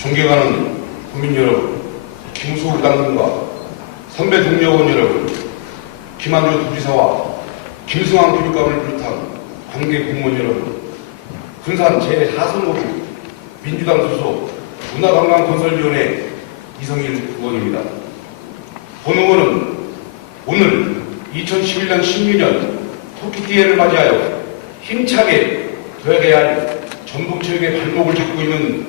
존경하는 국민 여러분, 김우수 부당님과 선배 동료원 여러분, 김한주 도지사와 김승환 교육감을 비롯한 관계 공무원 여러분, 군산 제4선거구 민주당 소속 문화관광건설위원회 이성일 의원입니다. 본 의원은 오늘 2011년 신민년 토끼띠해를 맞이하여 힘차게 도약해야 할 전북체육의 발목을 잡고 있는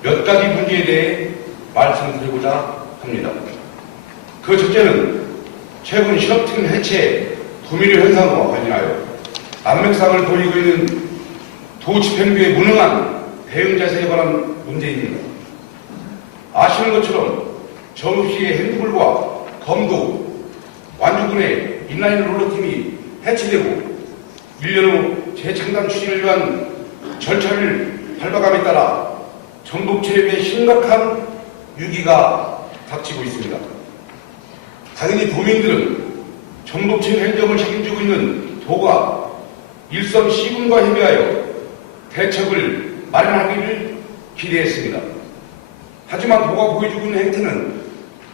몇 가지 문제에 대해 말씀드리고자 합니다. 그 첫째는 최근 실업팀 해체 부밀 현상과 관련하여 난맥상을 보이고 있는 도 집행부의 무능한 대응 자세에 관한 문제입니다. 아시는 것처럼 정읍시의 핸드볼과 검도, 완주군의 인라인 롤러팀이 해체되고 1년 후 재창단 추진을 위한 절차를 밟아감에 따라 전북체육에 심각한 위기가 닥치고 있습니다. 당연히 도민들은 전북체육 행정을 책임지고 있는 도가 일선 시군과 협의하여 대책을 마련하기를 기대했습니다. 하지만 도가 보여주고 있는 행태는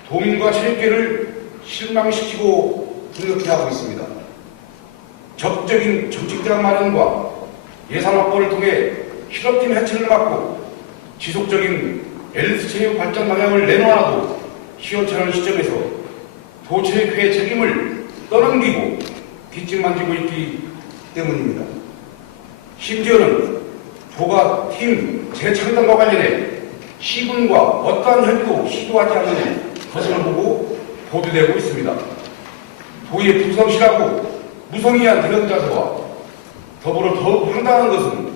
도민과 체육계를 실망시키고 분노케 하고 있습니다. 적극적인 정책대안 마련과 예산 확보를 통해 실업팀 해체를 막고 지속적인 엘리트 체육 발전 방향을 내놓아도 시원찮은 시점에서 도체육회의 책임을 떠넘기고 뒷짐만지고 있기 때문입니다. 심지어는 도가 팀 재창단과 관련해 시군과 어떠한 협의도 시도하지 않는 것을 보고 보도되고 있습니다. 도의 부성실하고 무성의한 대응 자세와 더불어 더욱 황당한 것은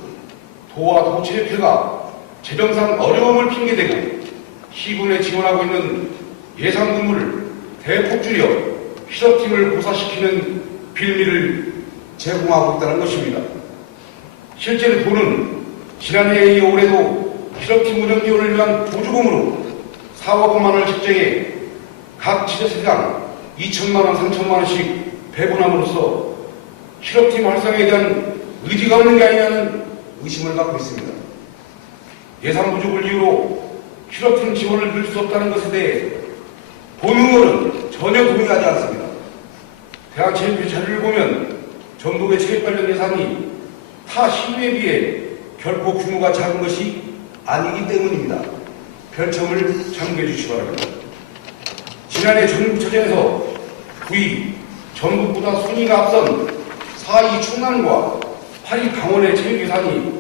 도와 도체육회가 재정상 어려움을 핑계대고 시군에 지원하고 있는 예산 근무를 대폭 줄여 실업팀을 고사시키는 빌미를 제공하고 있다는 것입니다. 실제로 도는 지난해에 이어 올해도 실업팀 운영 지원을 위한 보조금으로 4억 원을 책정해 각 지자체당 2천만 원, 3천만 원씩 배분함으로써 실업팀 활성화에 대한 의지가 없는 게 아니냐는 의심을 갖고 있습니다. 예산 부족을 이유로 실업팀 지원을 늘 수 없다는 것에 대해 본 의원은 전혀 동의하지 않습니다. 대한체육회 자료를 보면 전북의 체육 관련 예산이 타 시도에 비해 결코 규모가 작은 것이 아니기 때문입니다. 별점을 참고해 주시기 바랍니다. 지난해 전북처전에서 9위 전북보다 순위가 앞선 4위 충남과 8위 강원의 체육 예산이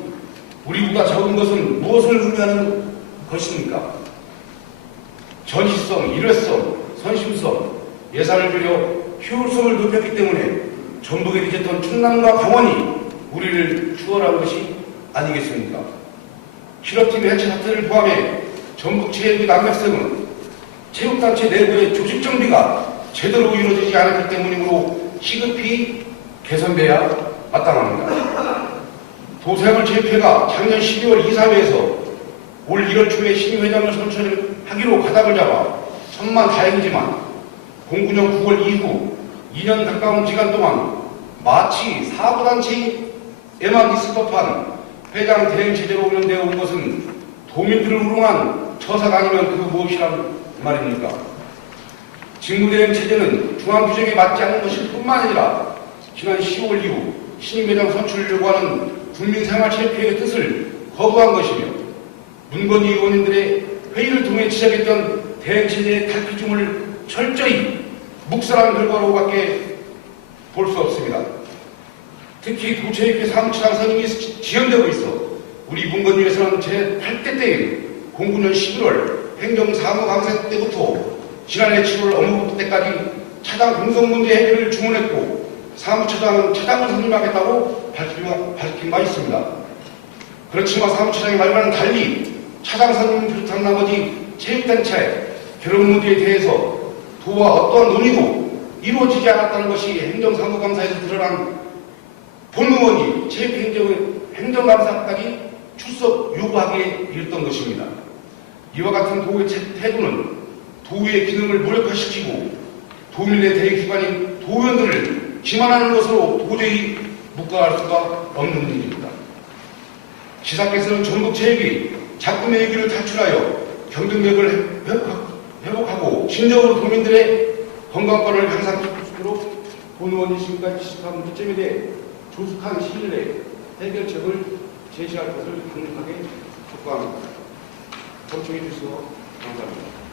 우리보다 적은 것은 무엇을 의미하는 것입니까? 전시성, 일회성, 선심성, 예산을 줄여 효율성을 높였기 때문에 전북에 뒤졌던 충남과 강원이 우리를 추월한 것이 아니겠습니까? 실업팀 해체 사태를 포함해 전북 체육의 난맥성은 체육단체 내부의 조직 정비가 제대로 이루어지지 않았기 때문이므로 시급히 개선돼야 마땅합니다. 도생활체육회가 작년 12월 이사회에서 올 1월 초에 신임회장을 선출하기로 가닥을 잡아 천만 다행이지만 09년 9월 이후 2년 가까운 기간 동안 마치 사부단체에만 있을 법한 회장 대행 체제로 운영되어 온 것은 도민들을 우롱한 처사가 아니면 그 무엇이란 말입니까? 직무대행 체제는 중앙규정에 맞지 않는 것일 뿐만 아니라 지난 10월 이후 신임회장 선출을 요구하는 국민생활체육회의 뜻을 거부한 것이며 문건희 의원님들의 회의를 통해 지적했던 대행체제의 탈피중을 철저히 묵살한 결과로밖에 볼 수 없습니다. 특히 도체육회 사무처장 선임이 지연되고 있어 우리 문건위에서는 제8대 때인 09년 11월 행정사무감사 때부터 지난해 7월 업무부터 때까지 차장 공성문제 해결을 주문했고 사무처장은 차장을 선임하겠다고 밝힌 바 있습니다. 그렇지만 사무처장의 말과는 달리 차장 선임을 비롯한 나머지 체육단체 결혼 문제에 대해서 도와 어떠한 논의도 이루어지지 않았다는 것이 행정사무감사에서 드러난 본 의원이 체육행정감사까지 출석 요구하게 이랬던 것입니다. 이와 같은 도의 태도는 도의 기능을 무력화시키고 도민의 대기관인 도의원들을 기만하는 것으로 도저히 묵과할 수가 없는 일입니다. 시사께서는 전북체육이 작품의 위기를 탈출하여 경쟁력을 회복하고 진정으로 국민들의 건강권을 향상 시키도록 본의원이 지금까지 지적한 문제점에 대해 조숙한 시일 내에 해결책을 제시할 것을 강력하게 촉구합니다. 경청해 주셔서 감사합니다.